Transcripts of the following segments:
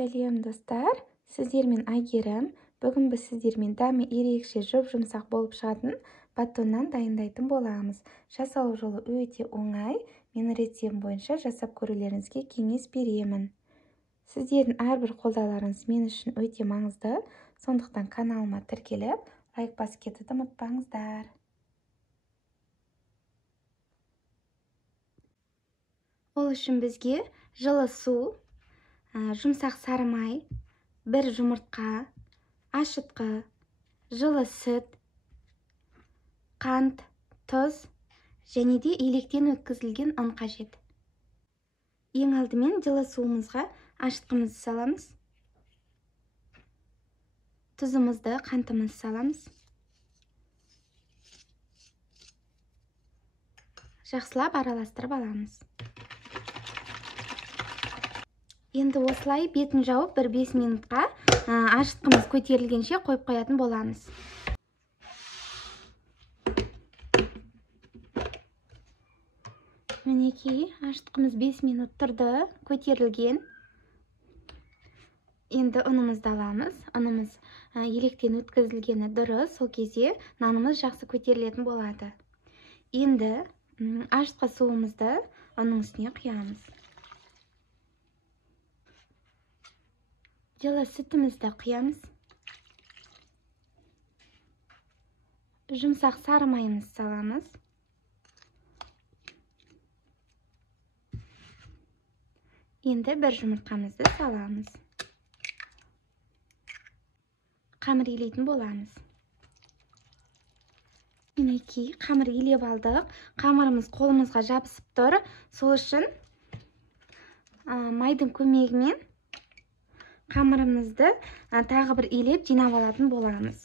Сәлем достар, сіздермен Айгерім. Бүгін біз сіздермен дәмі ерекше жұп-жұмсақ болып шығатын батоннан дайындайтын боламыз. Жасалу жолы өте оңай. Мен рецептім бойынша жасап көрулеріңізге кеңес беремін. Сіздердің әрбір қолдауларыңыз мен үшін өте маңызды. Сондықтан каналыма тіркеліп, лайк басып кетуді ұмытпаңыздар. Ол үшін бізге жылы су, жұмсақ сары май, бір жұмыртқа, ашытқы, жылы сүт, қант, тұз және де електен өткізілген ұн қажет. Ең алдымен жылы суымызға ашытқымызды саламыз. Тұзымызды, қантымызды саламыз. Жақсылап араластырып аламыз. Енді осылай бетін жауып 1-5 минутқа ашытқымыз көтерілгенше қойып қоятын боламыз. Мінекей, ашытқымыз 5 минут тұрды, көтерілген. Енді ұнымызды аламыз. Ұнымыз електен өткізілгені дұрыс, сол кезде нанымыз жақсы көтерілетін болады. Енді ашытқы суымызды ұнның үстіне құямыз. Жылы сүтімізді құямыз. Жұмсақ сары майымызды саламыз. Енді бір жұмыртқамызды саламыз. Қамыр илейтін боламыз. Мінекей, қамыр илеп алдық. Қамырымыз қолымызға жабысып тұр. Сол үшін майдың көмегімен қамырымызды тағы бір илеп жинап алатын боламыз.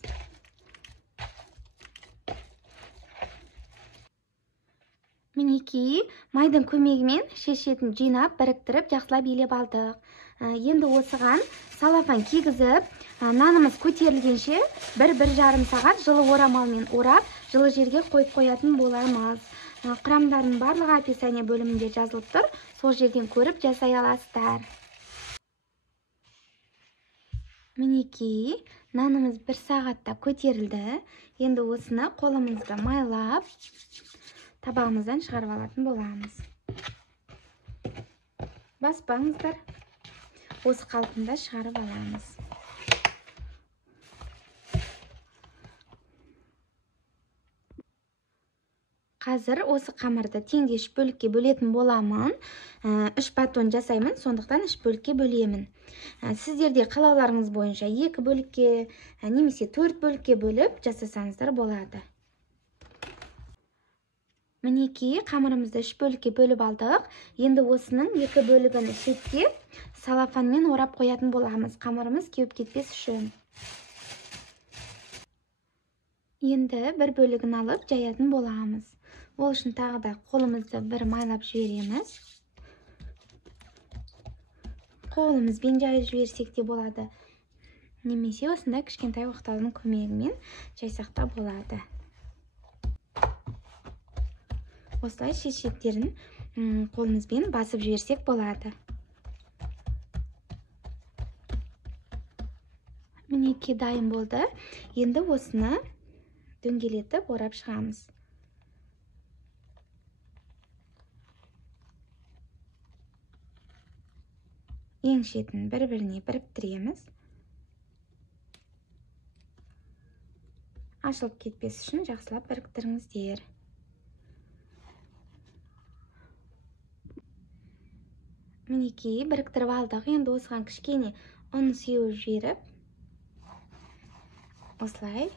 Мінекей, майдың көмегімен шешетін жинап, біріктіріп, жақсылап илеп алдық. Енді осыған салафан кигізіп, нанымыз көтерілгенше 1-1,5 сағат жылы орамалмен орап, жылы жерге қойып қоятын боламыз. Құрамдарының барлығы описание бөлімінде жазылып тұр. Сол жерден көріп жасай аласыздар. Мінекей, нанымыз 1 сағатта көтерілді. Енді осыны қолымызды майлап, табағымыздан шығарып алатын боламыз. Баспаңыздар. Осы қалпында шығарып аламыз. Қазір осы қамырды теңде 3 бөлікке бөлетін боламын. 3 батон жасаймын, сондықтан 3 бөлікке бөлемін. Сіздерде қалауларыңыз бойынша 2 бөлікке, немесе 4 бөлікке бөліп жасасаңыздар болады. Мінекей, қамырымызды 3 бөлікке бөліп алдық. Енді осының 2 бөлігін шеттеп, салафанмен орап қоятын боламыз. Қамырымыз кеуіп кетпес үшін. Енді 1 бөлігін алып жаятын боламыз. Ол үшін тағы да қолымызды бір майлап жібереміз. Қолымызбен жайып жіберсек те болады. Немесе осындай кішкентай оқтаудың көмегімен жайсақ та болады. Осылай шет-шеттерін қолымызбен басып жіберсек болады. Мінекей, дайын болды. Енді осыны дөңгелетіп орап шығамыз. Ең шетін бір-біріне біріктіреміз. Ашылып кетпес үшін жақсылап біріктіріңіздер. Мінекей, біріктіріп алдық. Енді осыған кішкене ұн сеуіп жіберіп, осылай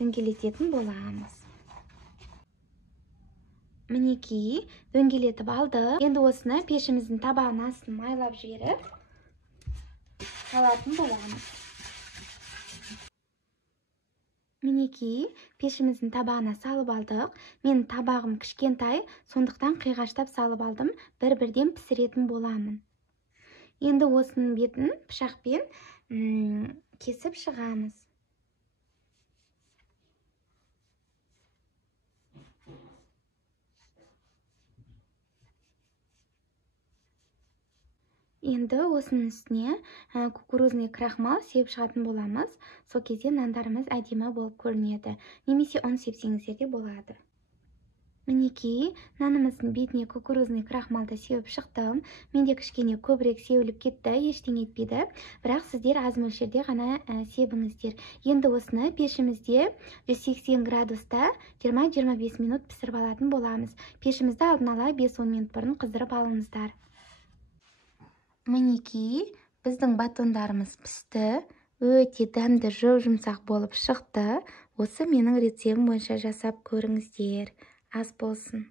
дөңгелететін боламыз. Мінекей, дөңгелетіп алдық. Енді осыны пешіміздің табағының астын майлап жіберіп салатын боламыз. Мінекей, пешіміздің табағына салып алдық. Мен табағым кішкентай, сондықтан қиғаштап салып алдым. Бір-бірден пісіретін боламын. Енді осының бетін пышақпен кесіп шығамыз. Енді осының үстіне кукурузный крахмал сеуіп шығатын боламыз. Сол кезде нандарымыз әдемі болып көрінеді. Немесе ұн сепсеңіздер де болады. Мінекей, нанымыздың бетіне кукурузный крахмалды сеуіп шықтым. Менде кішкене көбірек сеуіліп кетті, ештеңе етпейді. Бірақ сіздер аз мөлшерде ғана себіңіздер. Енді осыны пешімізде 180 градуста 20-25 минут пісіріп алатын боламыз. Пешімізді алдын ала 5-10 минут бұрын қыздырып алыңыздар. Мінекей, біздің батондарымыз пісті. Өте дәмді жұмсақ болып шықты. Осы менің рецептім бойынша жасап көріңіздер. Ас болсын.